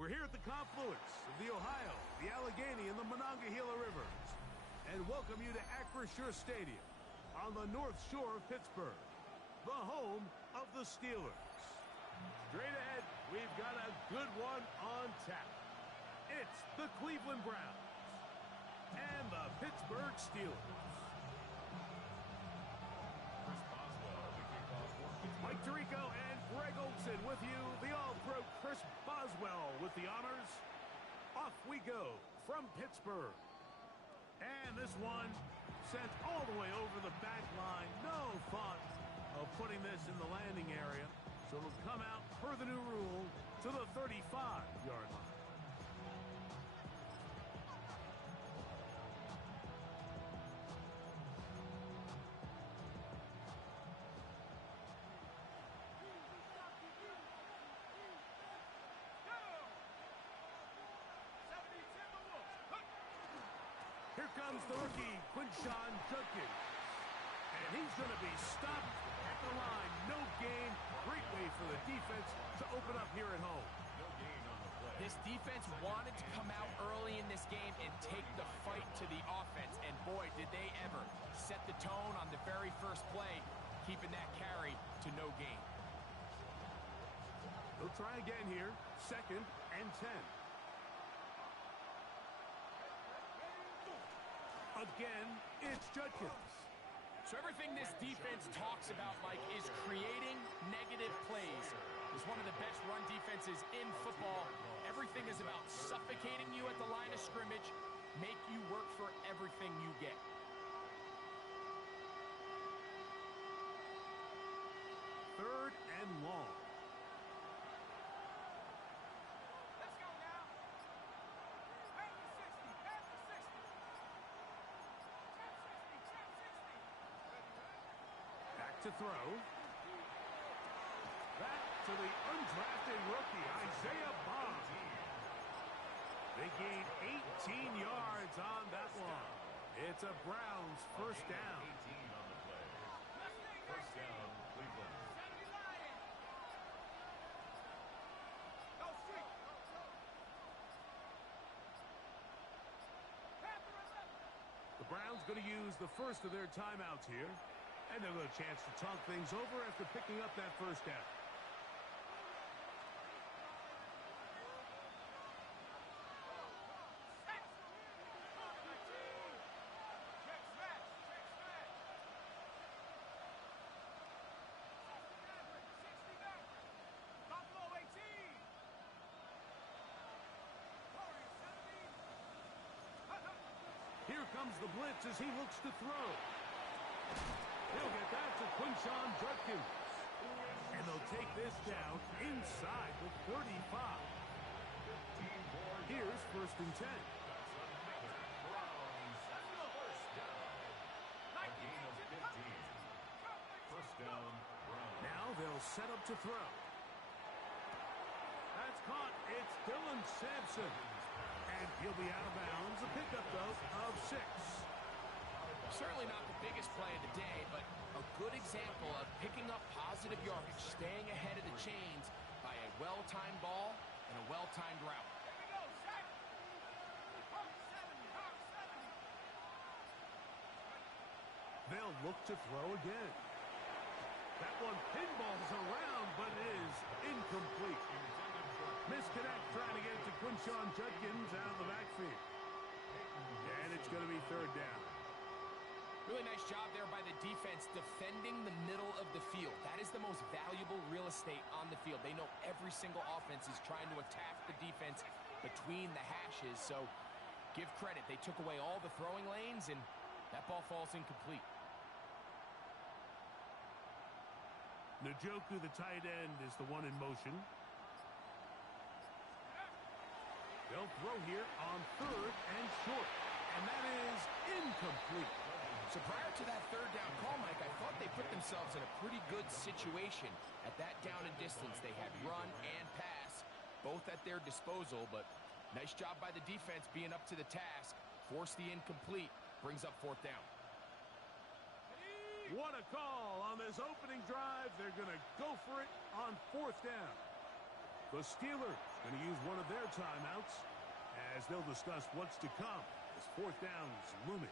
We're here at the confluence of the Ohio, the Allegheny, and the Monongahela Rivers, and welcome you to Acrisure Stadium on the North Shore of Pittsburgh, the home of the Steelers. Straight ahead, we've got a good one on tap. It's the Cleveland Browns and the Pittsburgh Steelers. Mike Tirico and Greg Olson with you. The All-Pro Chris Boswell with the honors. Off we go from Pittsburgh. And this one sent all the way over the back line. No thought of putting this in the landing area. So it'll come out, per the new rule, to the 35-yard line. Here comes the rookie, Quinshawn Judkins. And he's going to be stopped at the line. No gain. Great way for the defense to open up here at home. No gain on the play. This defense wanted to come out early in this game and take the fight to the offense. And boy, did they ever set the tone on the very first play, keeping that carry to no gain. They'll try again here. 2nd and 10. Again, it's Judkins. So everything this defense talks about, Mike, is creating negative plays. It's one of the best run defenses in football. Everything is about suffocating you at the line of scrimmage, make you work for everything you get. Third and long. To throw. Back to the undrafted rookie, Isaiah Bond. They gain 18 yards on that one. It's a Browns first down. 18 on the play. First down, Cleveland. The Browns going to use the first of their timeouts here. And they'll get a chance to talk things over after picking up that first down. Here comes the blitz as he looks to throw. He'll get that to Quinshawn Judkins. And they'll take this down inside the 35. Here's 1st and 10. A gain of 15. First down, Browns. Now they'll set up to throw. That's caught. It's Dylan Sampson. And he'll be out of bounds. A pickup, though, of 6. Certainly not the biggest play of the day, but a good example of picking up positive yardage, staying ahead of the chains by a well-timed ball and a well-timed route. They'll look to throw again. That one pinballs around, but it is incomplete. Misconnect trying to get it to Quinshawn Judkins out of the backfield. And it's going to be 3rd down. Really nice job there by the defense defending the middle of the field. That is the most valuable real estate on the field. They know every single offense is trying to attack the defense between the hashes. So give credit. They took away all the throwing lanes, and that ball falls incomplete. Njoku, the tight end, is the one in motion. They'll throw here on 3rd and short. And that is incomplete. So prior to that 3rd down call, Mike, I thought they put themselves in a pretty good situation. At that down and distance, they had run and pass, both at their disposal, but nice job by the defense being up to the task. Force the incomplete, brings up 4th down. What a call on this opening drive. They're going to go for it on 4th down. The Steelers going to use one of their timeouts as they'll discuss what's to come as fourth down's looming.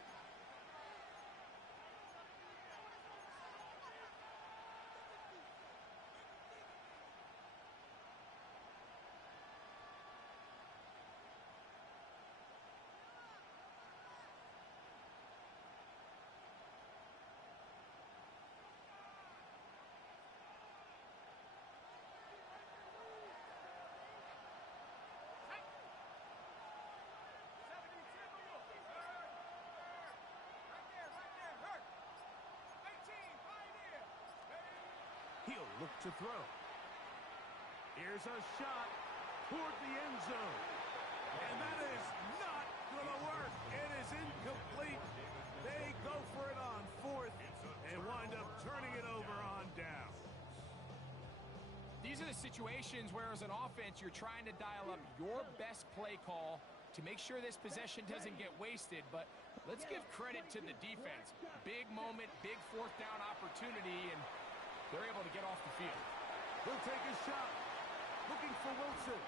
He'll look to throw. Here's a shot toward the end zone. And that is not going to work. It is incomplete. They go for it on fourth and wind up turning it over on down. These are the situations where as an offense you're trying to dial up your best play call to make sure this possession doesn't get wasted. But let's give credit to the defense. Big moment, big fourth down opportunity, and they're able to get off the field. He'll take a shot. Looking for Wilson.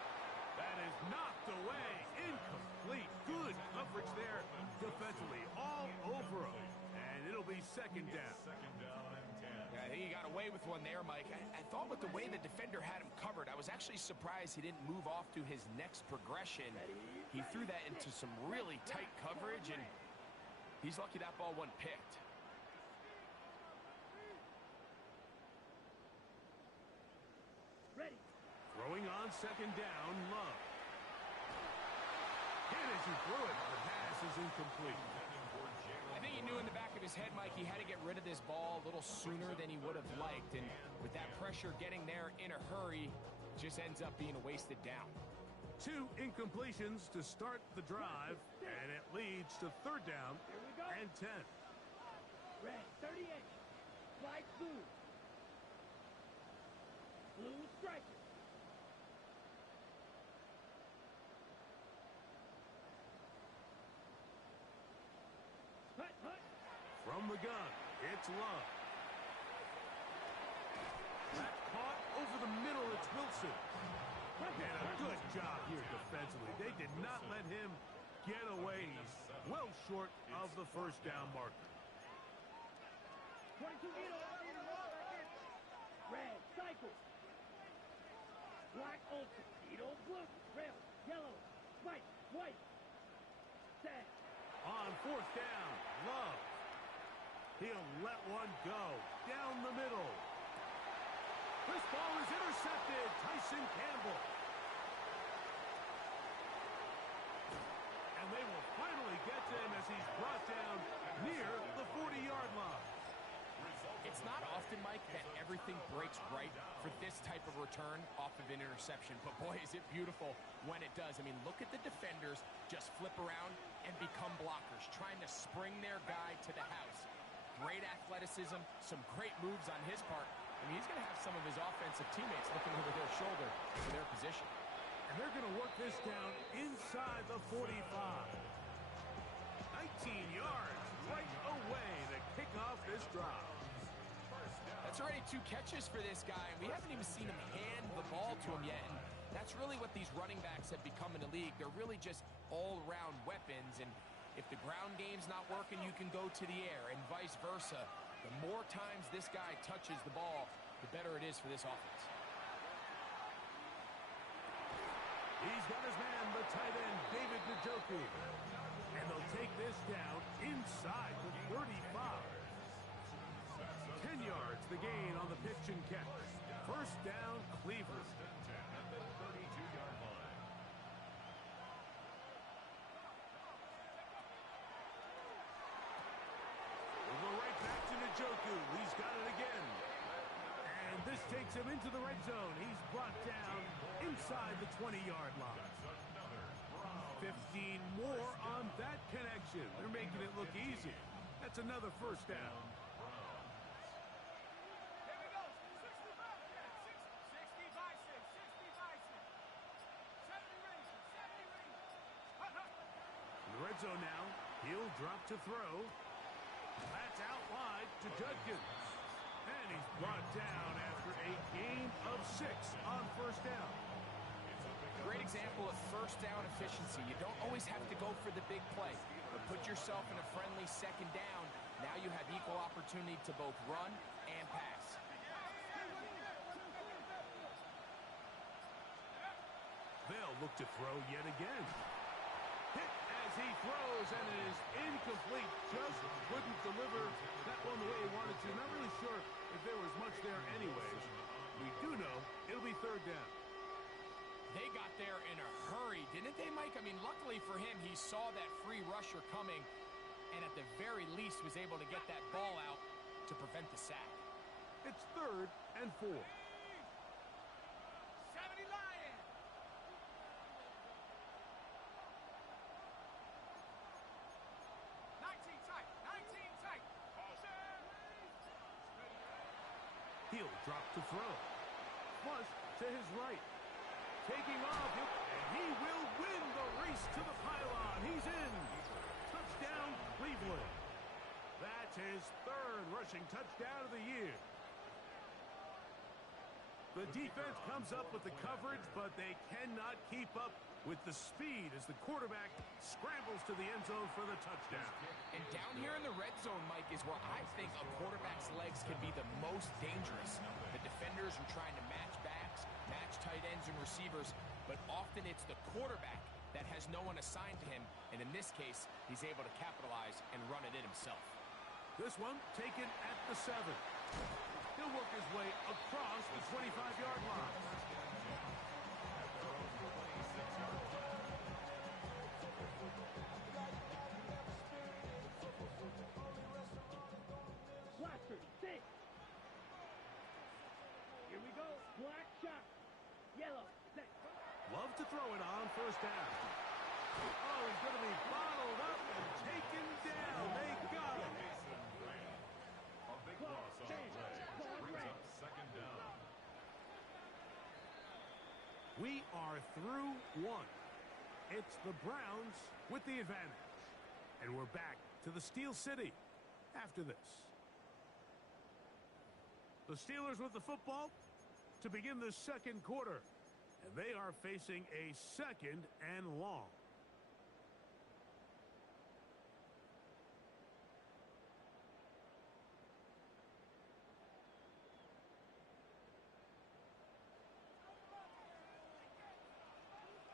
That is knocked away. Incomplete. Good coverage there defensively. All over him. And it'll be second down. Second down and 10. Yeah, I think he got away with one there, Mike. I thought with the way the defender had him covered, I was actually surprised he didn't move off to his next progression. He threw that into some really tight coverage, and he's lucky that ball wasn't picked. Throwing on second down, Love. Hit as he threw it. The pass is incomplete. I think he knew in the back of his head, Mike, he had to get rid of this ball a little sooner than he would have liked. And with that pressure getting there in a hurry, just ends up being a wasted down. 2 incompletions to start the drive, and it leads to third down and 10. Red, 38. Flight blue. Blue striker. From the gun, it's Love. That caught over the middle, it's Wilson. And a good job here defensively. They did not let him get away. He's well short of the first down marker. 22 red, cycle. Black ultra, Edo blue, red, yellow, white. Set. On fourth down, Love. He'll let one go down the middle. This ball is intercepted. Tyson Campbell. And they will finally get to him as he's brought down near the 40-yard line. It's not often, Mike, that everything breaks right for this type of return off of an interception. But, boy, is it beautiful when it does. I mean, look at the defenders just flip around and become blockers, trying to spring their guy to the house. Great athleticism, some great moves on his part. I mean, he's going to have some of his offensive teammates looking over their shoulder for their position. And they're going to work this down inside the 45. 19 yards right away to kick off this drive. That's already 2 catches for this guy, and we haven't even seen him hand the ball to him yet. And that's really what these running backs have become in the league. They're really just all-around weapons, and if the ground game's not working, you can go to the air, and vice versa. The more times this guy touches the ball, the better it is for this offense. He's got his man, the tight end, David Njoku. And they'll take this down inside the 35. 10 yards, the gain on the pitch and catch. First down, Cleveland. At the 32-yard line. We'll go right back to Njoku. He's got it again. And this takes him into the red zone. He's brought down inside the 20-yard line. 15 more on that connection. They're making it look easy. That's another first down. In the red zone now, he'll drop to throw. That's out wide to Judkins. And he's brought down after a gain of 6 on first down. first down efficiency. You don't always have to go for the big play, but put yourself in a friendly second down. Now you have equal opportunity to both run and pass. They'll look to throw yet again. Hit as he throws, and it is incomplete. Just couldn't deliver that one the way he wanted to. Not really sure if there was much there anyways. We do know it'll be third down. They got there in a hurry, didn't they, Mike? I mean, luckily for him, he saw that free rusher coming, and at the very least was able to get that ball out to prevent the sack. It's 3rd and 4. 70 Lions! 19 tight, 19 tight. He'll drop to throw. Flush to his right. Taking off, and he will win the race to the pylon. He's in. Touchdown, Cleveland. That's his 3rd rushing touchdown of the year. The defense comes up with the coverage, but they cannot keep up with the speed as the quarterback scrambles to the end zone for the touchdown. And down here in the red zone, Mike, is where I think a quarterback's legs can be the most dangerous. The defenders are trying to match backs, match tight ends and receivers, but often it's the quarterback that has no one assigned to him, and in this case, he's able to capitalize and run it in himself. This one taken at the 7. He'll work his way across the 25-yard line. Blaster, 6. Here we go. Black shot. Yellow, 6. Love to throw it on first down. Oh, he's going to be bottled up and taken down. They got him. A big loss on the play. Brings up 2nd down. We are through 1. It's the Browns with the advantage. And we're back to the Steel City after this. The Steelers with the football to begin the 2nd quarter. And they are facing a 2nd and long.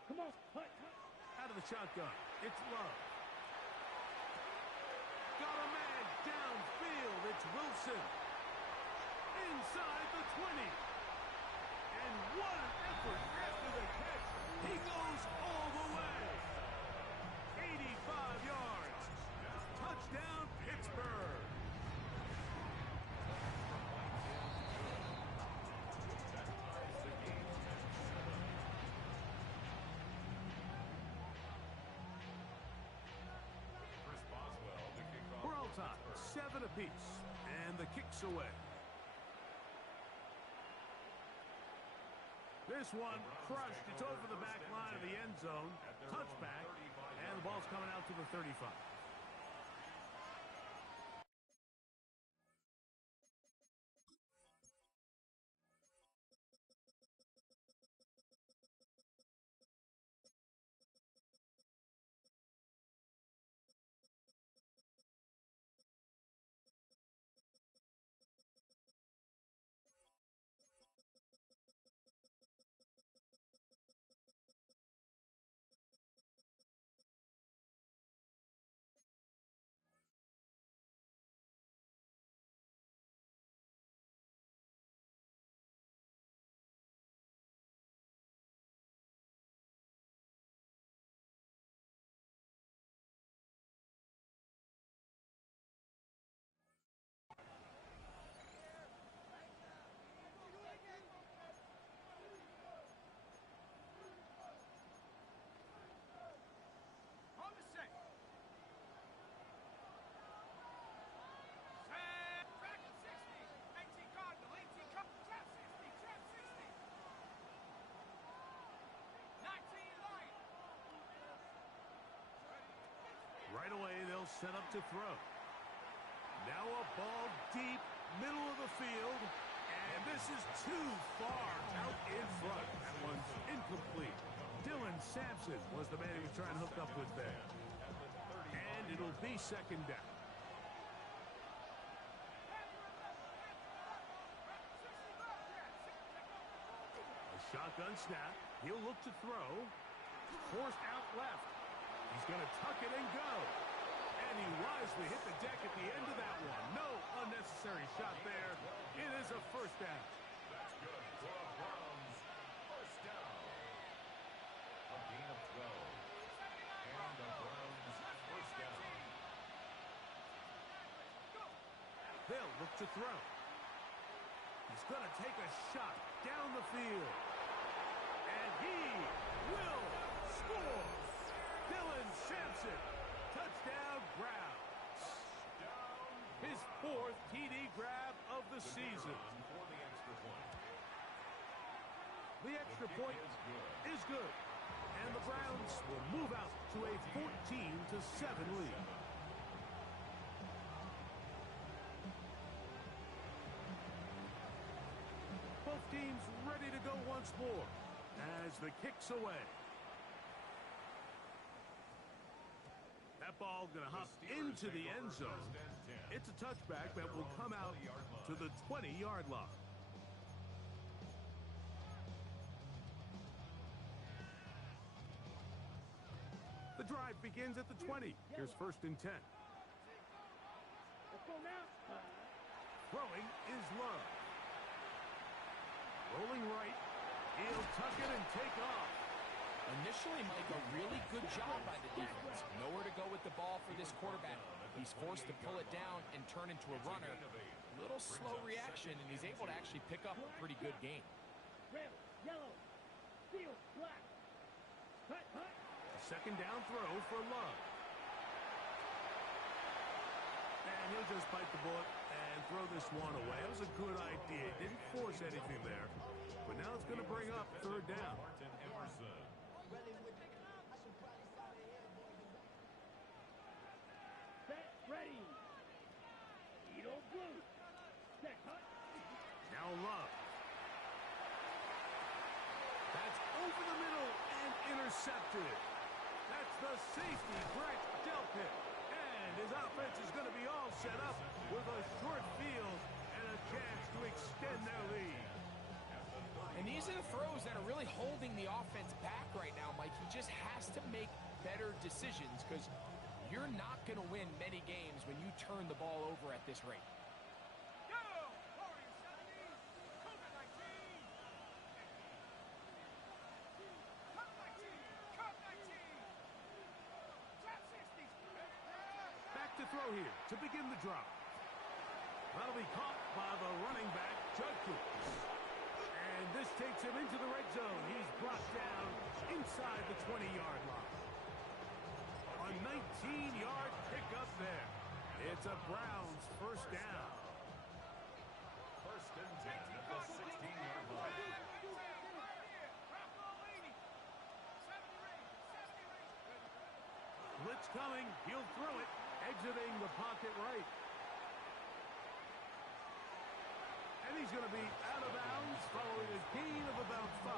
Come on. Hut. Out of the shotgun. It's Love. Got a man downfield. It's Wilson. Inside the 20. And what an effort after the catch. He goes all the way. 85 yards. Touchdown, Pittsburgh. We're all tied, 7 apiece, and the kick's away. This one crushed. It's over the back line of the end zone. Touchback, and the ball's coming out to the 35. Right away, they'll set up to throw. Now a ball deep, middle of the field, and this is too far out in front. That one's incomplete. Dylan Sampson was the man he was trying to hook up with there. And it'll be second down. A shotgun snap. He'll look to throw. Forced out left. He's going to tuck it and go. And he wisely hit the deck at the end of that one. No unnecessary shot there. It is a first down. That's good for the Browns. First down. A gain of 12. And the Browns first down. They'll look to throw. He's going to take a shot down the field. And he will score. Dylan Sampson. Touchdown, Browns. His fourth TD grab of the season. For the extra point. The extra point is good. And the Browns will move out to a 14-7 lead. Both teams ready to go once more as the kick's away. That ball going to hop into the end zone. It's a touchback that will come out to the 20-yard line. The drive begins at the 20. Here's first and 10. Let's go now. Throwing is Love. Rolling right. He'll tuck it and take off. Initially, Mike, a really good job by the defense. Nowhere to go with the ball for this quarterback. He's forced to pull it down and turn into a runner. Little slow reaction, and he's able to actually pick up a pretty good gain. Red, yellow, steel, black. Hut, hut. A second down throw for Love. And he'll just bite the bullet and throw this one away. It was a good idea. Didn't force anything there. But now it's going to bring up third down. Martin Emerson. Set, ready. Edo blue. Set, hut. Now Love. That's over the middle and intercepted. That's the safety, Brett Delpit. And his offense is going to be all set up with a short field and a chance to extend their lead. And these are the throws that are really holding the offense back right now, Mike. He just has to make better decisions because you're not going to win many games when you turn the ball over at this rate. Back to throw here to begin the drop. That'll be caught by the running back, Judkins. And this takes him into the red zone. He's brought down inside the 20-yard line. A 19-yard pickup there. It's a Browns first down. First and 10 at the 16-yard line. Blitz coming. He'll throw it. Exiting the pocket right. And he's going to be out of bounds following a gain of about 5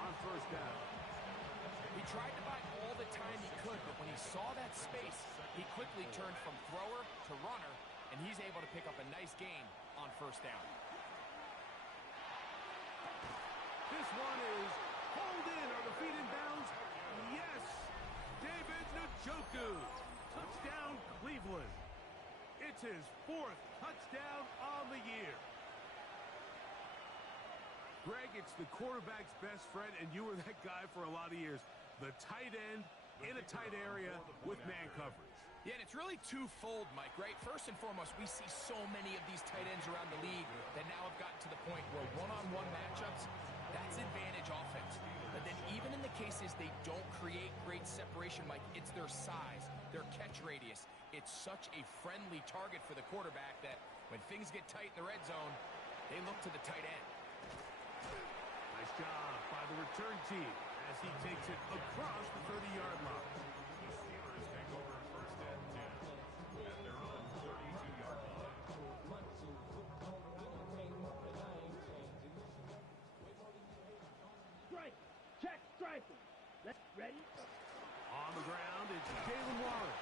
on first down. He tried to buy all the time he could, but when he saw that space, he quickly turned from thrower to runner, and he's able to pick up a nice gain on first down. This one is hauled in. Are the feet in bounds? Yes. David Njoku. Touchdown, Cleveland. It's his 4th touchdown on the year. Greg, it's the quarterback's best friend, and you were that guy for a lot of years. The tight end in a tight area with man coverage. Yeah, and it's really twofold, Mike, right? First and foremost, we see so many of these tight ends around the league that now have gotten to the point where one-on-one matchups, that's advantage offense. But then even in the cases they don't create great separation, Mike, it's their size, their catch radius. It's such a friendly target for the quarterback that when things get tight in the red zone, they look to the tight end. Nice job by the return team as he takes it across the 30-yard line. The Steelers take over first and 10 at their own 32-yard line. Strike. Check striping. Let's ready. On the ground, it's Jalen Warren.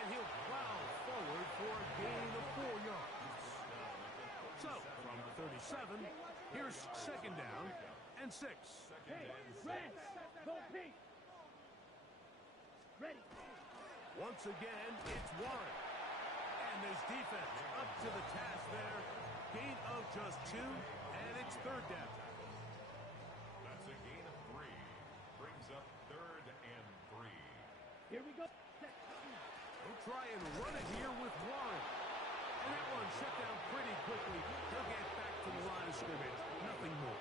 And he'll plow forward for a gain of 4 yards. So, from the 37, here's second down and 6. Hey, red. Go pink. Ready. Once again, it's Warren. And this defense up to the task there. Gain of just 2, and it's third down. That's a gain of 3. Brings up third and 3. Here we go. We'll try and run it here with Warren. And that one shut down pretty quickly. He'll get back to the line of scrimmage. Nothing more.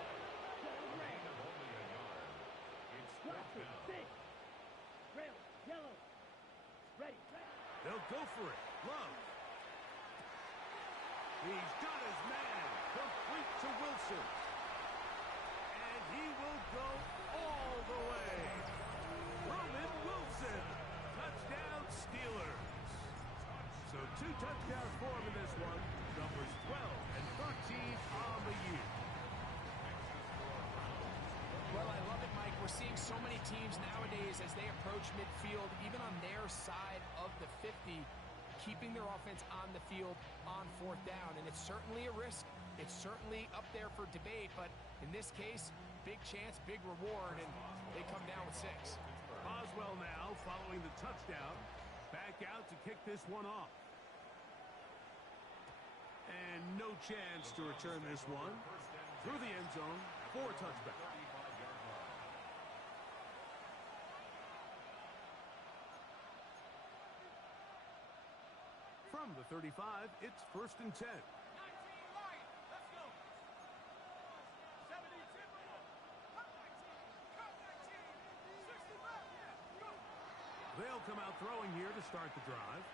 Gain of only a yard. It's fourth down. 6. Rail. Yellow. Ready. They'll go for it. Love. He's got his man. Complete to Wilson. And he will go all the way. Roman Wilson. Touchdown Steelers. So 2 touchdowns for him in this one. Numbers 12 and 13 on the year. Well, I love it, Mike. We're seeing so many teams nowadays as they approach midfield, even on their side of the 50, keeping their offense on the field on 4th down. And it's certainly a risk. It's certainly up there for debate. But in this case, big chance, big reward, and they come down with 6. Boswell now following the touchdown. Back out to kick this one off. And no chance to return this one. Through the end zone for a touchback. From the 35, it's 1st and 10. They'll come out throwing here to start the drive.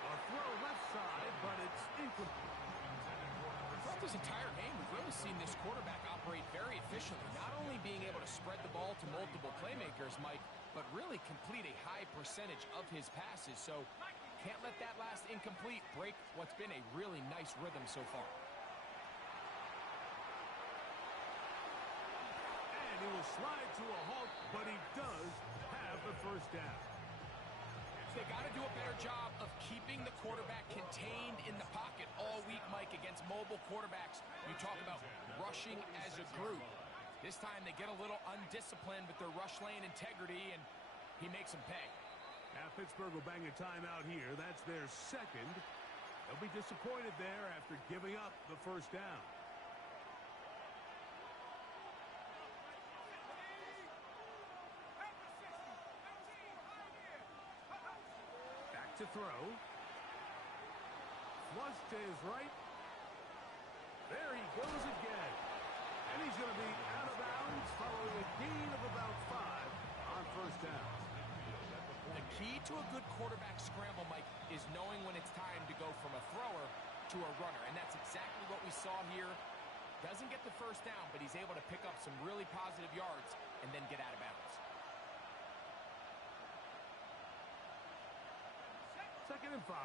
A throw left side, but it's incomplete. Throughout this entire game, we've really seen this quarterback operate very efficiently, not only being able to spread the ball to multiple playmakers, Mike, but really complete a high percentage of his passes. So can't let that last incomplete break what's been a really nice rhythm so far. And he will slide to a halt, but he does have the first down. They got to do a better job of keeping the quarterback contained in the pocket all week, Mike, against mobile quarterbacks. You talk about rushing as a group. This time they get a little undisciplined with their rush lane integrity, and he makes them pay. Now Pittsburgh will bang a timeout here. That's their second. They'll be disappointed there after giving up the first down. Back to throw. Flush to his right. There he goes again. And he's going to be out of bounds following a gain of about 5 on first down. The key to a good quarterback scramble, Mike, is knowing when it's time to go from a thrower to a runner. And that's exactly what we saw here. Doesn't get the first down, but he's able to pick up some really positive yards and then get out of bounds. 2nd and 5.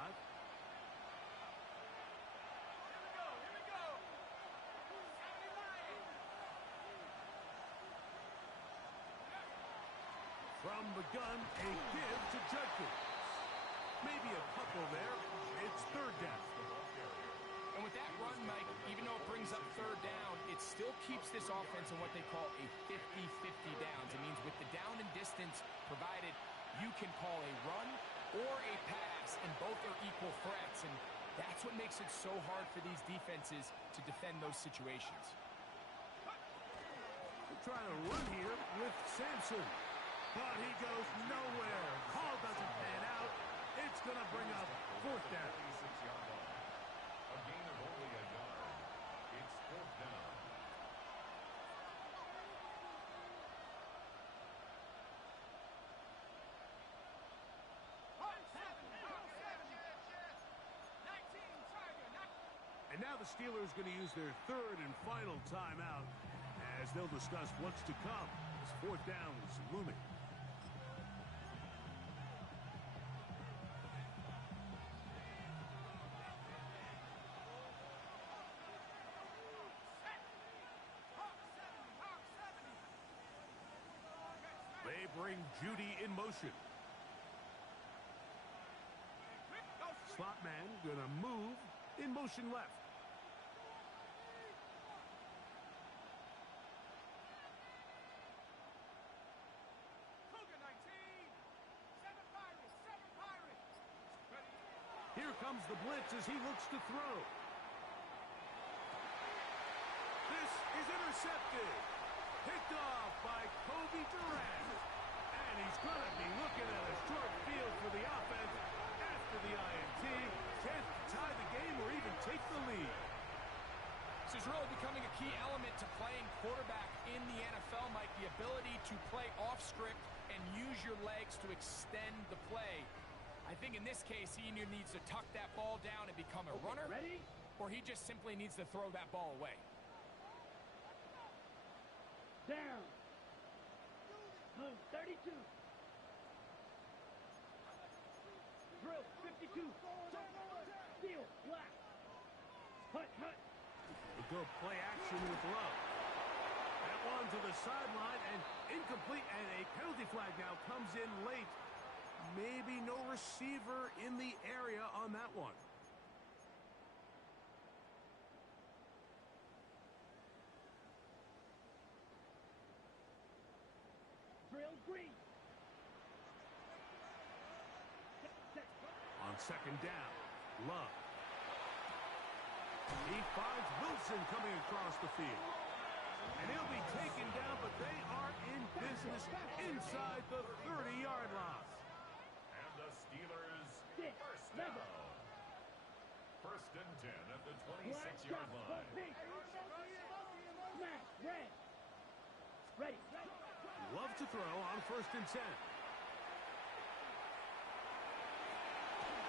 From the gun, a give to Judkins. Maybe a couple there. It's 3rd down. And with that run, Mike, even though it brings up 3rd down, it still keeps this offense in what they call a 50-50 downs. It means with the down and distance provided, you can call a run or a pass, and both are equal threats. And that's what makes it so hard for these defenses to defend those situations. We're trying to run here with Sampson. But he goes nowhere. Call doesn't pan out. It's going to bring up 4th down. A gain of only a yard. It's 4th down. And now the Steelers going to use their 3rd and final timeout as they'll discuss what's to come as 4th down is looming. bring Judy in motion. Slot man gonna move in motion left. Here comes the blitz as he looks to throw. This is intercepted. Picked off by Kobe Durant. And he's going to be looking at a short field for the offense after the INT. Chance to tie the game or even take the lead. This is really becoming a key element to playing quarterback in the NFL, Mike. The ability to play off script and use your legs to extend the play. I think in this case, he either needs to tuck that ball down and become a runner, ready? Or he just simply needs to throw that ball away. Down. Blue 32. Drill 52. Steel black. Hut. A good play action with Love. That one to the sideline and incomplete, and a penalty flag now comes in late. Maybe no receiver in the area on that one. Drill green. On second down, Love. He finds Wilson coming across the field. And he'll be taken down, but they are in business inside the 30-yard line. And the Steelers first down. First and 10 at the 26-yard line. Smash, red. Ready. Love to throw on first and 10.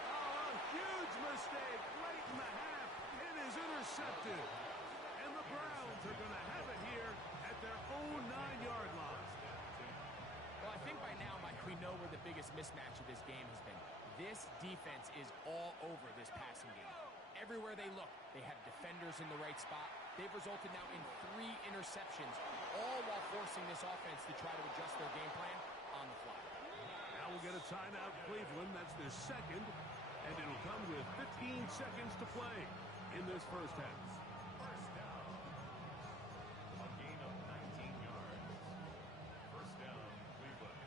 Oh, a huge mistake late in the half. It is intercepted. And the Browns are going to have it here at their own 9-yard line. Well, I think by now, Mike, we know where the biggest mismatch of this game has been. This defense is all over this passing game. Everywhere they look, they have defenders in the right spot. They've resulted now in 3 interceptions, all while forcing this offense to try to adjust their game plan on the fly. Now we'll get a timeout, Cleveland. That's their second, and it'll come with 15 seconds to play in this first half. First down. A gain of 19 yards. First down, Cleveland.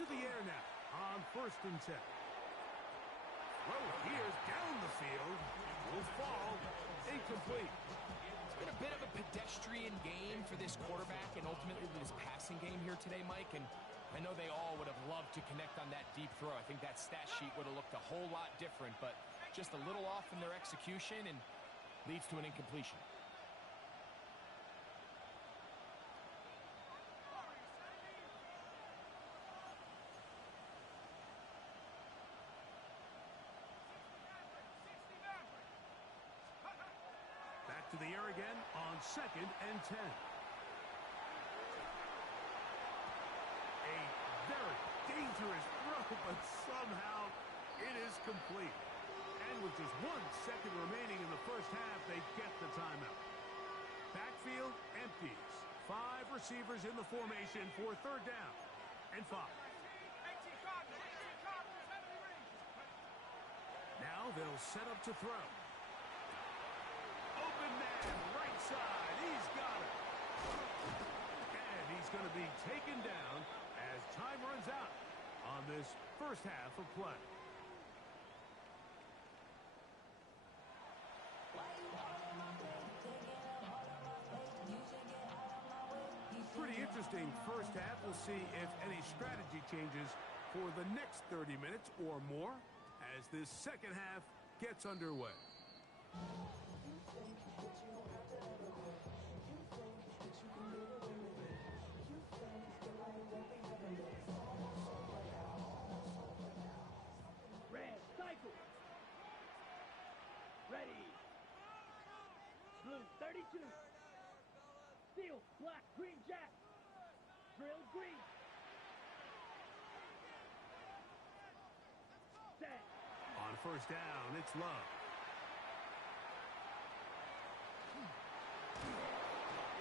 To the air now on first and 10. Well, here's down the field. Will fall. Incomplete. It's been a bit of a pedestrian game for this quarterback and ultimately this passing game here today, Mike. And I know they all would have loved to connect on that deep throw. I think that stat sheet would have looked a whole lot different, but just a little off in their execution and leads to an incompletion. Back to the air again on second and 10. A very dangerous throw, but somehow it is complete. And with just 1 second remaining in the first half, they get the timeout. Backfield empties. 5 receivers in the formation for third down and 5. Now they'll set up to throw. Open man, right side. He's got it. And he's going to be taken down as time runs out on this first half of play. Pretty interesting first half. We'll see if any strategy changes for the next 30 minutes or more as this second half gets underway. Red cycle. Ready. Blue 32. Steel black green jack. Drill green. On first down. It's Love.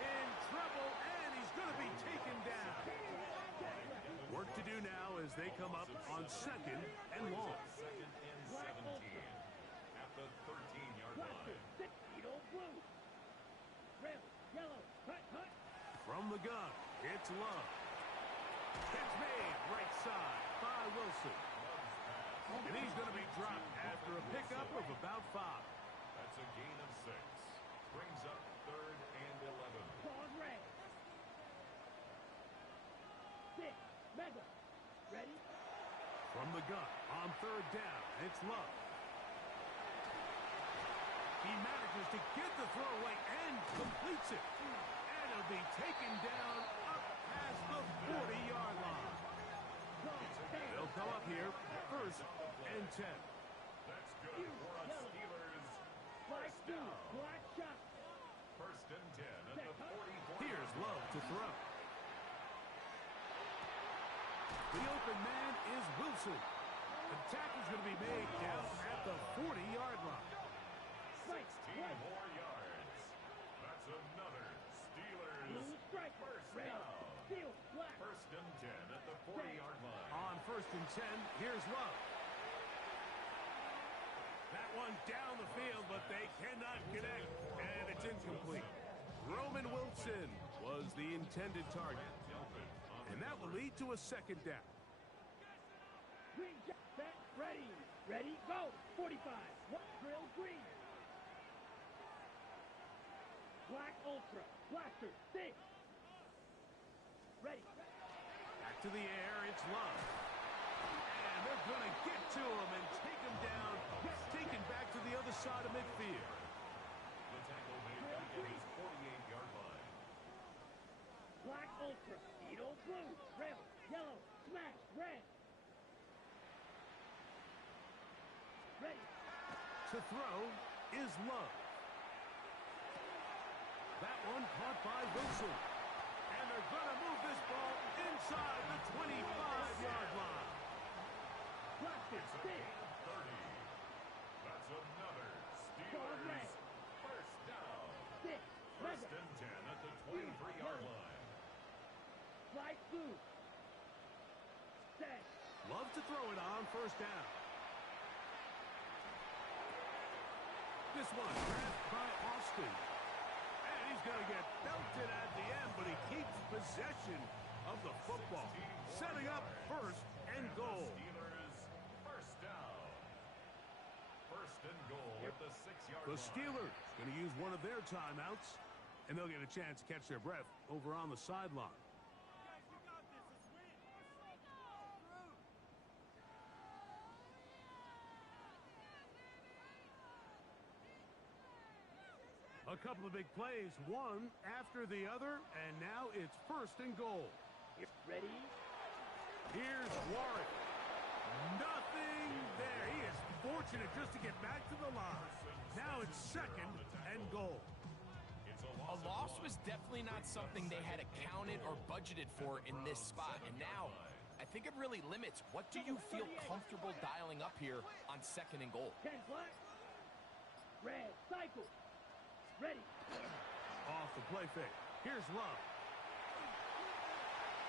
In trouble, and he's going to be taken down. Work to do now as they come up on 2nd and long. 2nd and 17 at the 13-yard line. Red, yellow, hut, hut. From the gun, it's Love. Catch made, right side by Wilson. And he's going to be dropped after a pickup of about 5. That's a gain of 6. Brings up 3rd and 11. Pause red. 6, Mega. Ready? From the gun, on 3rd down, it's Love. He manages to get the throw away and completes it. And he'll be taken down up past the 40-yard line. They'll come up here, 1st and 10. That's good for us Steelers. Black First two, down. black shot. 1st and 10 at the 44. Here's Love to throw. The open man is Wilson. The tackle's going to be made down at the 40-yard line. 16 more yards. That's another Steelers Blue striker. first Red, down. steel, black. 1st and 10 at the 40-yard line. On 1st and 10, here's Love. That one down the field, but they cannot connect, and it's incomplete. Roman Wilson was the intended target, and that will lead to a 2nd down. Green, set, ready. Ready, go. 45. What? Drill green. Black ultra. Blaster. 6. Ready. Back to the air, it's Love. And they're going to get to him and take him down, taken back to the other side of midfield. The tackle made back at his 48-yard line. Black ultra. Needle blue. Red. Yellow. Smash. Red. Ready. To throw is Love. That one caught by Wilson. And they're going to move this ball inside the 25-yard line. Blaster. It's a 6. gain of 30. That's another Steelers first down. 6. 1st Mega. and 10 at the 23-yard line. Light blue. Set. Love to throw it on 1st down. This one grabbed by Austin. And he's going to get belted at the end, but he keeps possession of the football. Setting up 1st and goal. Steelers first down. 1st and goal at the 6-yard The line. Steelers going to use one of their timeouts, and they'll get a chance to catch their breath over on the sideline. A couple of big plays, one after the other, and now it's 1st and goal. Ready. Here's Warren. Nothing there. He is fortunate just to get back to the line. Now it's 2nd and goal. It's A loss was definitely not something they had accounted or budgeted for in this spot. And now, I think it really limits. What do you feel comfortable dialing up here on 2nd and goal? 10 black. Red. Cycle. Ready. Off the play fake. Here's Love.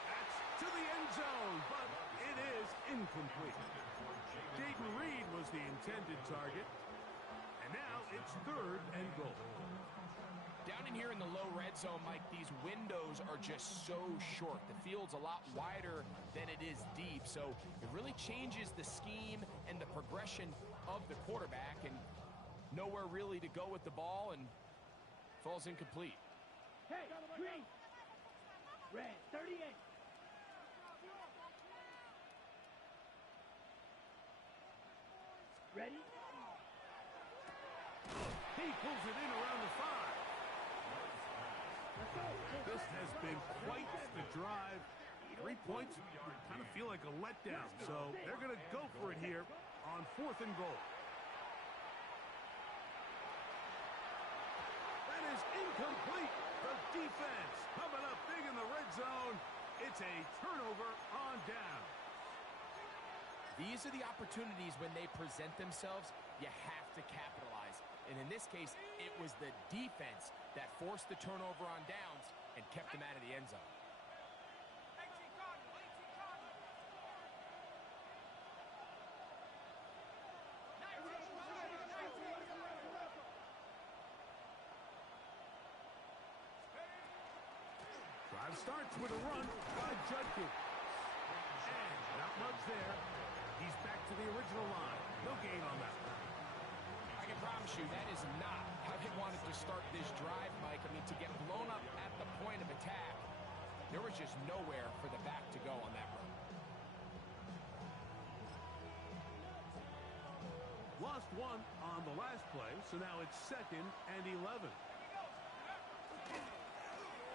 That's to the end zone, but it is incomplete. Dayton Reed was the intended target. And now it's 3rd and goal. Down in here in the low red zone, Mike, these windows are just so short. The field's a lot wider than it is deep, so it really changes the scheme and the progression of the quarterback, and nowhere really to go with the ball, and falls incomplete. Hey, green. Red. 38. Ready. He pulls it in around the 5. Let's go. This has been quite the drive. 3 points kind of feel like a letdown, so they're going to go for it here on 4th and goal. That is incomplete. The defense coming up big in the red zone. It's a turnover on down. These are the opportunities when they present themselves, you have to capitalize. And in this case, it was the defense that forced the turnover on downs and kept them out of the end zone. Drive starts with a run by Judkins. And not much there. He's back to the original line. No gain on that. I can promise you that is not how they wanted to start this drive, Mike. I mean, to get blown up at the point of attack, there was just nowhere for the back to go on that run. Lost one on the last play, so now it's 2nd and 11.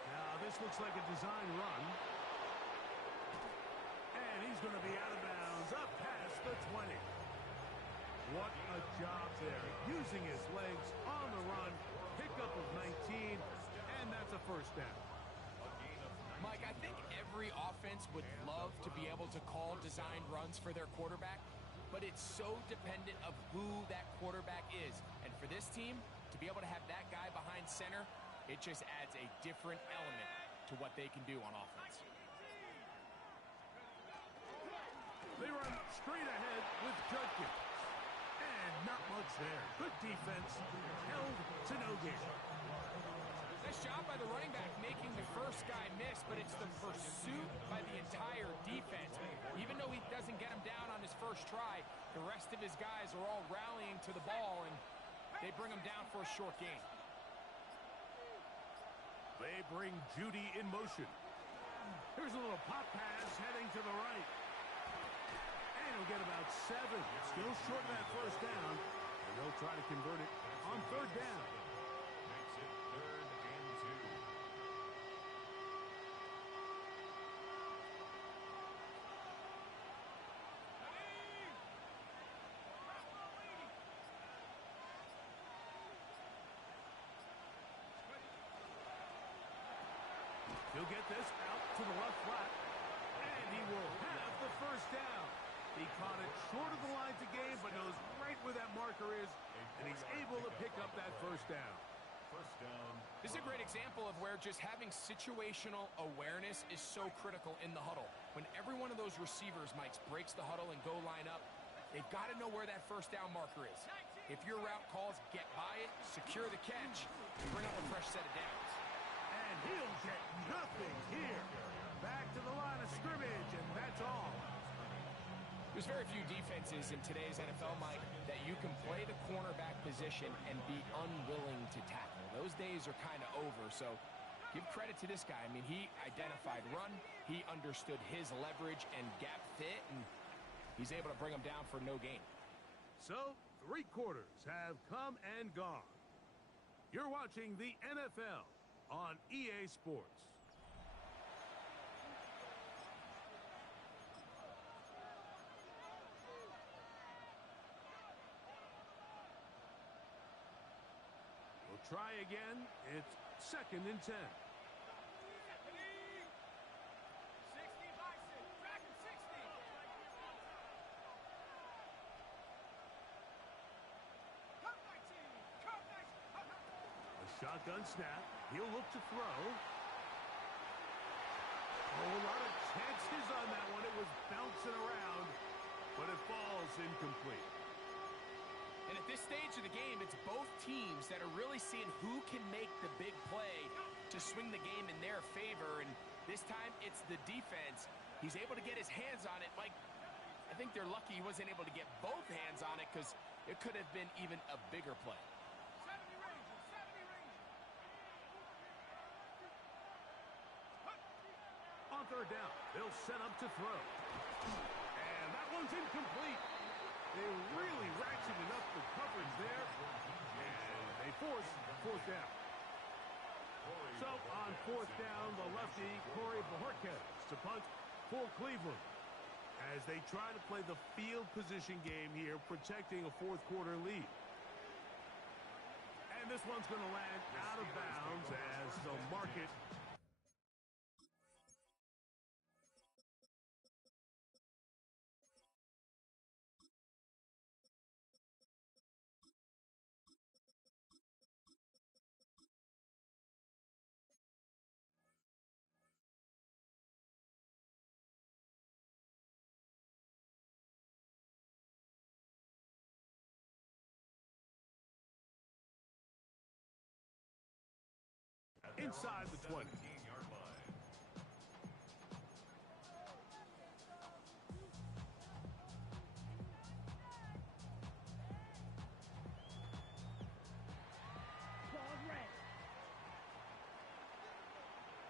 Now this looks like a design run. And he's going to be out of bounds up past the 20. What a job there. Using his legs on the run. Pickup of 19. And that's a first down. Mike, I think every offense would love to be able to call design runs for their quarterback, but it's so dependent of who that quarterback is. And for this team, to be able to have that guy behind center, it just adds a different element to what they can do on offense. They run straight ahead with Judkins. And not much there. Good defense. Held to no gain. Nice job by the running back making the first guy miss, but it's the pursuit by the entire defense. Even though he doesn't get him down on his first try, the rest of his guys are all rallying to the ball, and they bring him down for a short gain. They bring Judy in motion. Here's a little pop pass heading to the right. And he'll get about 7. Still short of that first down. And they'll try to convert it on 3rd down. Makes it 3rd and 2. He'll get this out to the left flat. And he will have the first down. He caught it short of the line to gain, but knows right where that marker is. And he's able to pick up that first down. First down. This is a great example of where just having situational awareness is so critical in the huddle. When every one of those receivers, Mike, breaks the huddle and go line up, they've got to know where that first down marker is. If your route calls, get by it, secure the catch, and bring up a fresh set of downs. And he'll get nothing here. Back to the line of scrimmage, and that's all. There's very few defenses in today's NFL, Mike, that you can play the cornerback position and be unwilling to tackle. Those days are kind of over, so give credit to this guy. I mean, he identified run, he understood his leverage and gap fit, and he's able to bring him down for no gain. So, 3 quarters have come and gone. You're watching the NFL on EA Sports. We'll try again. It's 2nd and 10. Shotgun snap. He'll look to throw. Oh, a lot of chances on that one. It was bouncing around, but it falls incomplete. And at this stage of the game, it's both teams that are really seeing who can make the big play to swing the game in their favor. And this time, it's the defense. He's able to get his hands on it. Mike, I think they're lucky he wasn't able to get both hands on it because it could have been even a bigger play. On 3rd down, they'll set up to throw. And that one's incomplete. They really ratcheted up the coverage there. And they force 4th down. So on 4th down, the lefty, Corey Bojorquez, to punt for Cleveland. As they try to play the field position game here, protecting a 4th quarter lead. And this one's going to land out of bounds as they'll mark it inside the 20. 17-yard line. Ball red.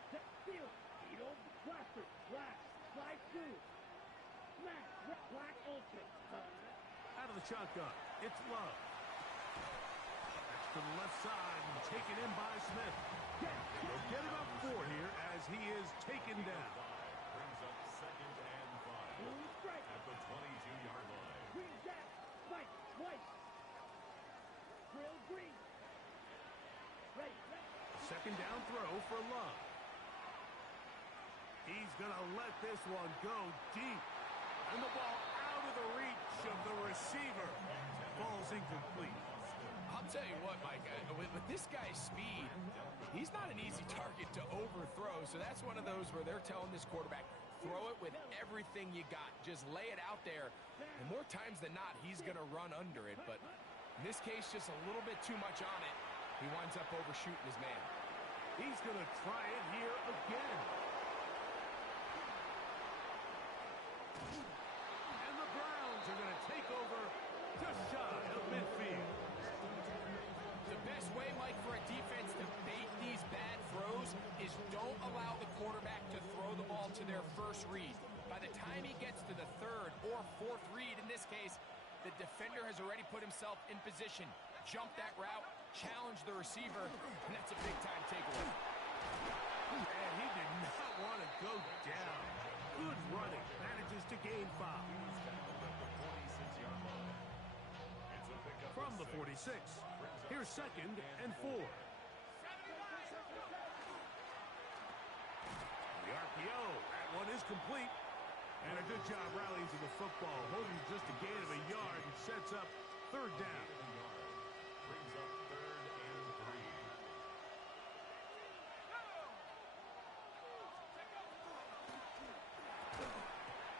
Set field. Eagle. Blaster. Black. Slide through. Smash. Black ultra. Out of the shotgun, it's Love. That's to the left side and taken in by Smith. He'll get about 4 here as he is taken down. Brings up 2nd and 5 Blue strike. at the 22-yard line. Green jack. White. White. Grill green. Ready. A second down throw for Love. He's going to let this one go deep. And the ball out of the reach of the receiver. Ball's incomplete. I'll tell you what, Mike, with this guy's speed, he's not an easy target to overthrow. So that's one of those where they're telling this quarterback, throw it with everything you got. Just lay it out there. And more times than not, he's going to run under it. But in this case, just a little bit too much on it. He winds up overshooting his man. He's going to try it here again. And the Browns are going to take over just shy of midfield. The best way, Mike, for a defense to bait these bad throws is don't allow the quarterback to throw the ball to their first read. By the time he gets to the 3rd or 4th read, in this case, the defender has already put himself in position. Jump that route, challenge the receiver, and that's a big-time takeaway. And he did not want to go down. Good running. Manages to gain 5. From the 46. Here's 2nd and 4. The RPO. That one is complete. And a good job rallying to the football. Holding just a gain of a yard and sets up 3rd down. Brings up 3rd and 3.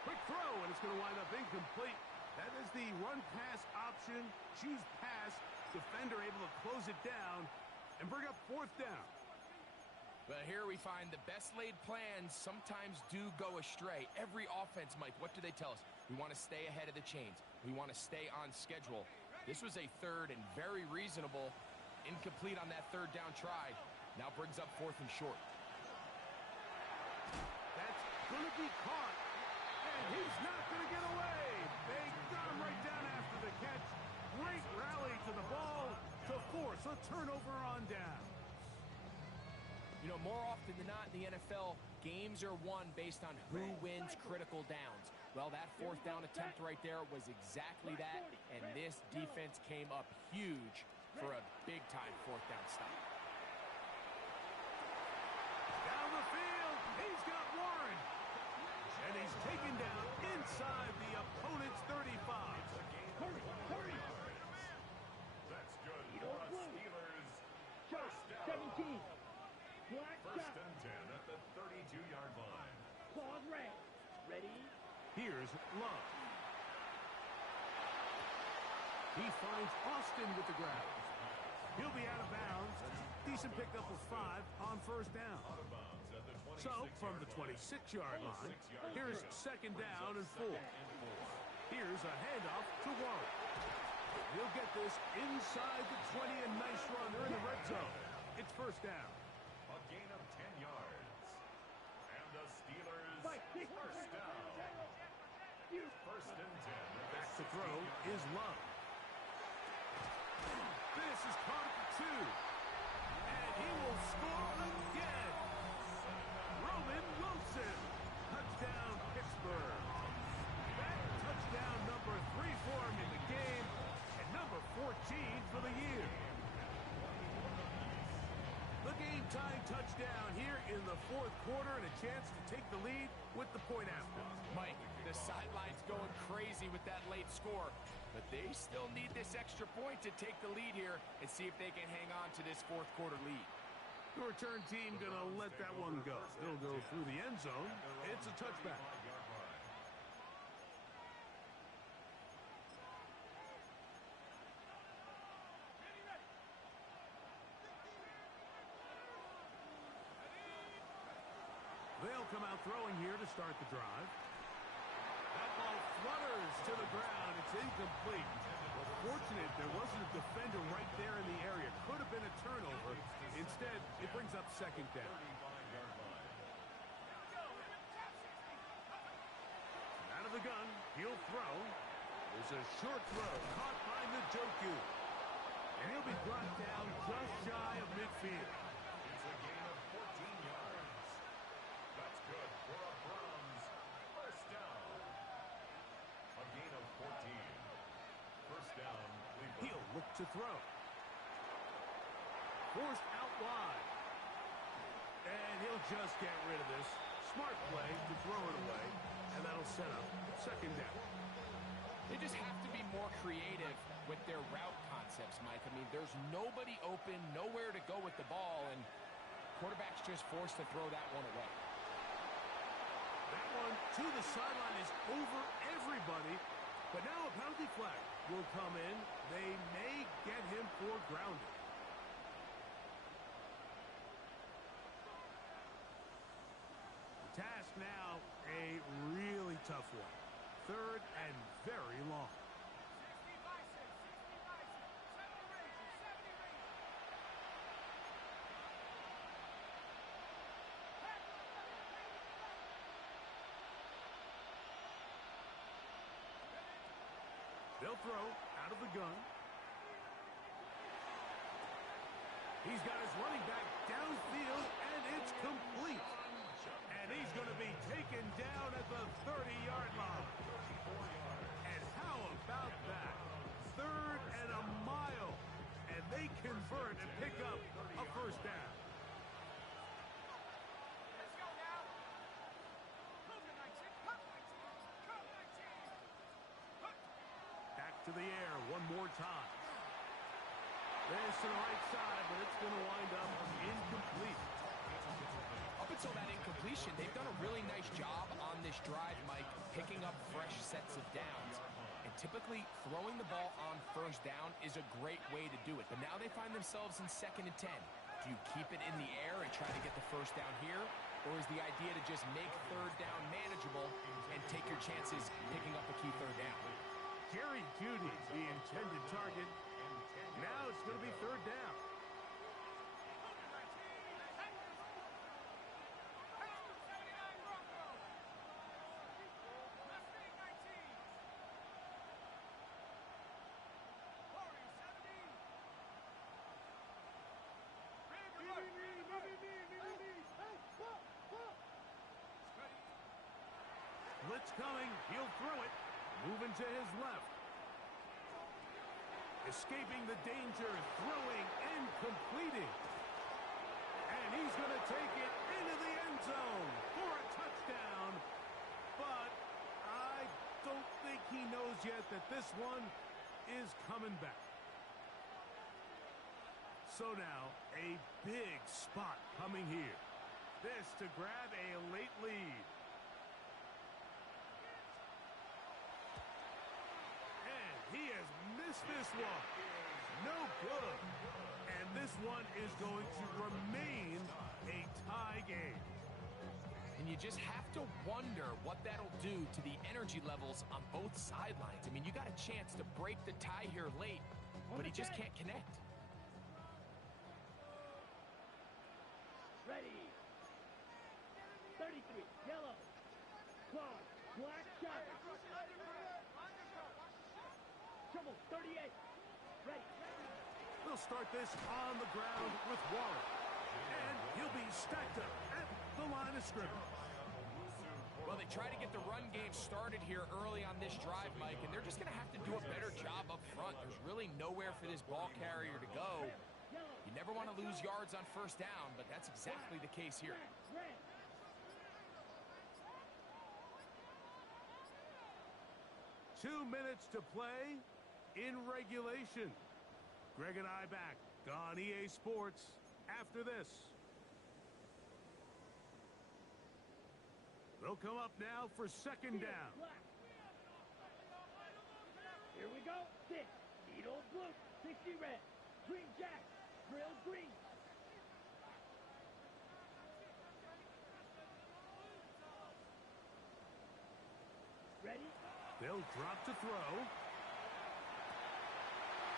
Quick throw, and it's going to wind up incomplete. That is the run-pass option. Choose pass. Defender able to close it down and bring up 4th down. But here we find the best laid plans sometimes do go astray. Every offense, Mike, what do they tell us? We want to stay ahead of the chains. We want to stay on schedule. This was a 3rd and very reasonable. Incomplete on that 3rd down try. Now brings up 4th and short. That's going to be caught. And he's not going to get away. They got him right down after the catch. Great rally to the ball to force a turnover on down. You know, more often than not in the NFL, games are won based on who wins critical downs. Well, that 4th down attempt right there was exactly that, and this defense came up huge for a big-time 4th down stop. Down the field, he's got Warren. And he's taken down inside the opponent's 35. Hurry, hurry. That's good for the Steelers. Shot. 17. Black First shot. and 10 at the 32-yard line. Claws red. Ready. Here's Love. He finds Austin with the grab. He'll be out of bounds. Decent pickup of 5 on 1st down. Out of bounds at the 26-yard So, from the 26-yard line, here's 2nd down and 4. Here's a handoff to Warren. He'll get this inside the 20, a nice run. They're in the red zone. It's 1st down. A gain of 10 yards. And the Steelers Fight. first down. First and 10. Back to throw is Love. This is caught at the 2. And he will score again. Roman Wilson. Touchdown, Pittsburgh. That touchdown number 3 for him in the game. And number 14 for the year. The game-tying touchdown here in the 4th quarter and a chance to take the lead with the point after. Mike, the sideline's going crazy with that late score, but they still need this extra point to take the lead here and see if they can hang on to this 4th quarter lead. The return team going to let that one go. They'll go through the end zone. It's a touchback. He'll come out throwing here to start the drive. That ball flutters to the ground. It's incomplete. Well, fortunate there wasn't a defender right there in the area. Could have been a turnover. Instead, it brings up second down. Out of the gun, he'll throw. There's a short throw caught by Njoku. And he'll be brought down just shy of midfield. It's a gain of 14 yards. That's good for a Browns first down. A gain of 14. First down, Cleveland. He'll look to throw. Forced out wide. And he'll just get rid of this. Smart play to throw it away. And that'll set up second down. They just have to be more creative with their route concepts, Mike. I mean, there's nobody open, nowhere to go with the ball, and quarterback's just forced to throw that one away. That one to the sideline is over everybody, but now a penalty flag will come in. They may get him for grounding. The task now, a really tough one. Third and very long. They'll throw out of the gun. He's got his running back downfield, and it's complete. And he's going to be taken down at the 30-yard line. And how about that? Third and a mile. And they convert and pick up a first down. Back to the air one more time. This to the right side, but it's going to wind up incomplete. Up until that incompletion, they've done a really nice job on this drive, Mike, picking up fresh sets of downs. And typically, throwing the ball on first down is a great way to do it. But now they find themselves in 2nd and 10. Do you keep it in the air and try to get the first down here? Or is the idea to just make third down manageable and take your chances picking up a key third down? Jerry Jeudy, the intended target. Now it's going to be third down. Blitz coming. He'll throw it. Moving to his left. Escaping the danger. Throwing and completing. And he's going to take it into the end zone for a touchdown. But I don't think he knows yet that this one is coming back. So now, a big spot coming here. This to grab a late lead. And he has missed this one. No good. And this one is going to remain a tie game. And you just have to wonder what that'll do to the energy levels on both sidelines. I mean, you got a chance to break the tie here late, but he just can't connect. Ready. 33, yellow. Claw, black shot. Trouble, 38. Ready. They'll start this on the ground with Warren. And he'll be stacked up at the line of scrimmage. Well, they try to get the run game started here early on this drive, Mike, and they're just going to have to do a better job up front. There's really nowhere for this ball carrier to go. You never want to lose yards on first down, but that's exactly the case here. 2 minutes to play in regulation. Greg and I back on EA Sports after this. They'll come up now for second down. Here we go. 6, needle blue, 60 red, green jack, drill green. They'll drop to throw.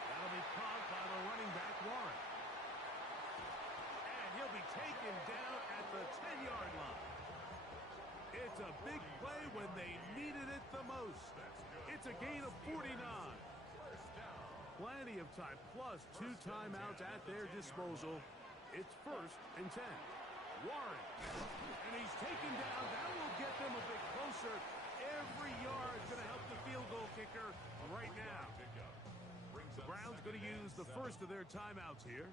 That'll be caught by the running back, Warren. And he'll be taken down at the 10-yard line. It's a big play when they needed it the most. It's a gain of 49. Plenty of time, plus 2 timeouts at their disposal. It's 1st and 10. Warren, and he's taken down. That will get them a bit closer. Every yard is going to help the field goal kicker right now. The Browns going to use the first of their timeouts here,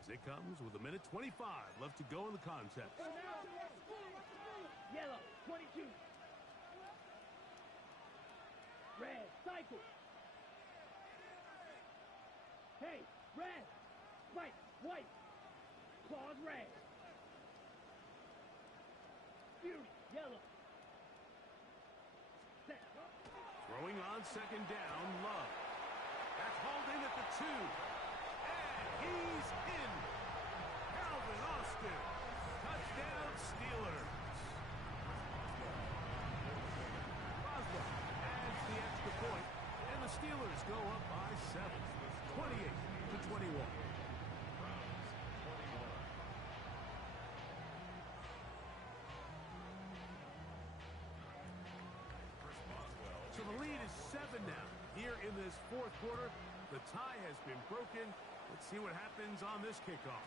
as it comes with 1:25 left to go in the contest. Yellow, 22. Red, cycle. Hey, red. White, white. Claws, red. Fury, yellow. Set. Throwing on 2nd down, Love. That's hauled in at the 2. And he's in. Calvin Austin. Touchdown, Steelers. Boswell adds the extra point, and the Steelers go up by 7, 28-21. So the lead is 7 now. Here in this 4th quarter, the tie has been broken. Let's see what happens on this kickoff.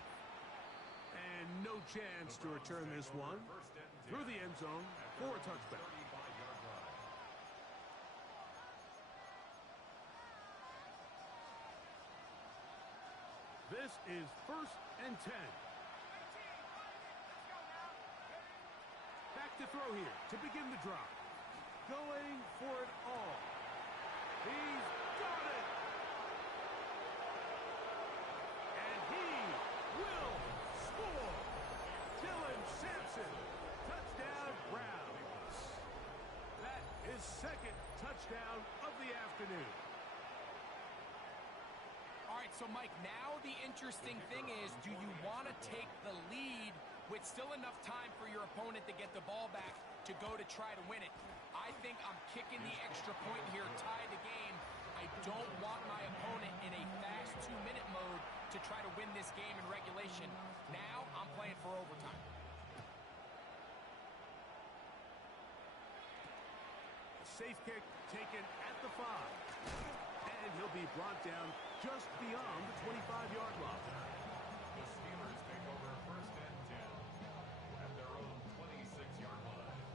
And no chance to return this one through the end zone for a touchback. This is 1st and 10. Back to throw here to begin the drive. Going for it all. He's got it. And he will score. Dylan Sampson. Touchdown, Browns. That is 2nd touchdown of the afternoon. All right, so Mike, now the interesting thing is, do you want to take the lead with still enough time for your opponent to get the ball back to go to try to win it? I think I'm kicking the extra point here, tie the game. I don't want my opponent in a fast 2-minute mode to try to win this game in regulation. Now I'm playing for overtime. A safe kick taken at the 5. And he'll be brought down just beyond the 25-yard line. The Steelers take over 1st and 10 at their own 26-yard line.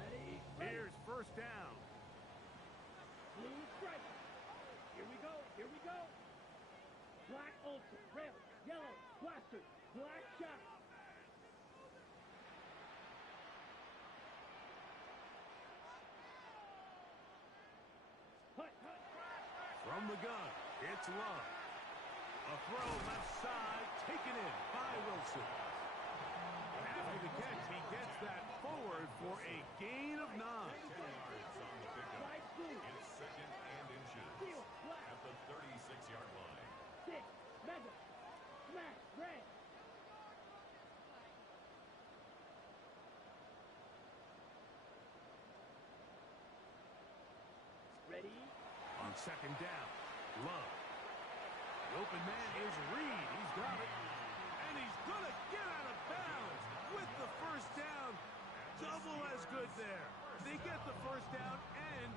Ready? Here's 1st down. Blue stripe. Here we go. Here we go. Black ultra. Red. Yellow. Blaster. Black shot. Hut, hut. From the gun, it's Love. A throw left side, taken in by Wilson. After the catch, he gets that forward for a gain of 9. 10 yards on the pickup. Light blue. It's 2nd and inches Steel. Black. at the 36-yard line. 6. Mega. Smash. Red. Ready? On 2nd down, Love. The open man is Reed. He's got it. And he's going to get out of bounds with the 1st down. Double as good there. They get the 1st down and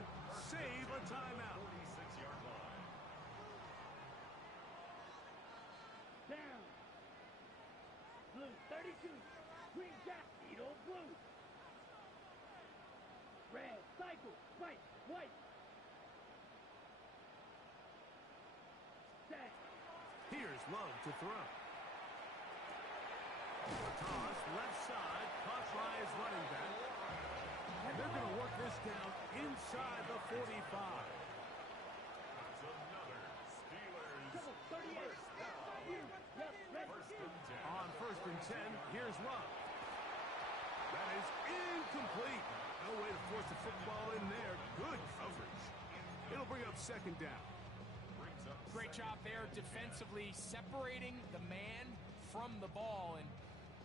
save a timeout. 46-yard line. Down. Blue. 32. Green jack. Eagle blue. Red. Cycle. White. White. Set. Here's Love to throw. A toss, left side, caught by his running back. And they're going to work this down inside the 45. That's another Steelers. Double. 38. Here. Yep. Red. 1st and 10. On 1st and 10, here's Love. That is incomplete. No way to force the football in there. Good coverage. It'll bring up second down. Great job there defensively, separating the man from the ball. And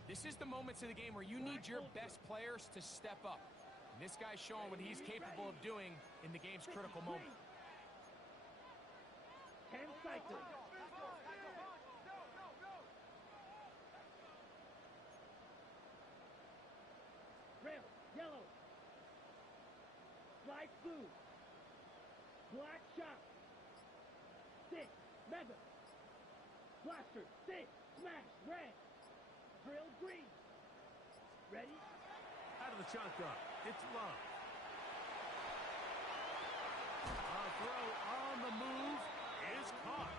this is the moments of the game where you need your best players to step up. And this guy's showing what he's capable of doing in the game's critical moment. 10 cycles. Red, yellow. Light blue. Black shot. Stick, Madden. Blaster, stick, smash, red. Drill green. Ready? Out of the shotgun. It's Love. A throw on the move is caught.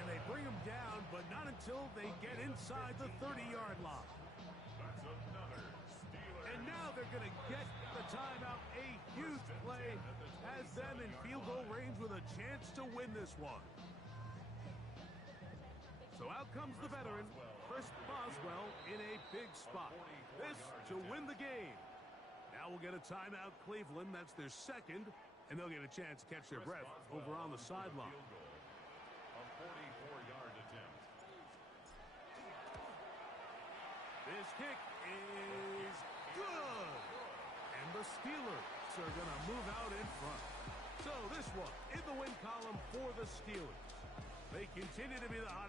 And they bring him down, but not until they get inside the 30-yard line. That's another Steeler. And now they're going to get the timeout. A huge play has them in field goal range with a chance to win this one. So out comes the veteran, Chris Boswell, in a big spot. This to win the game. Now we'll get a timeout, Cleveland. That's their second, and they'll get a chance to catch their breath over on the sideline. A 44-yard attempt. This kick is good. And the Steelers are going to move out in front. So this one in the win column for the Steelers. They continue to be the hot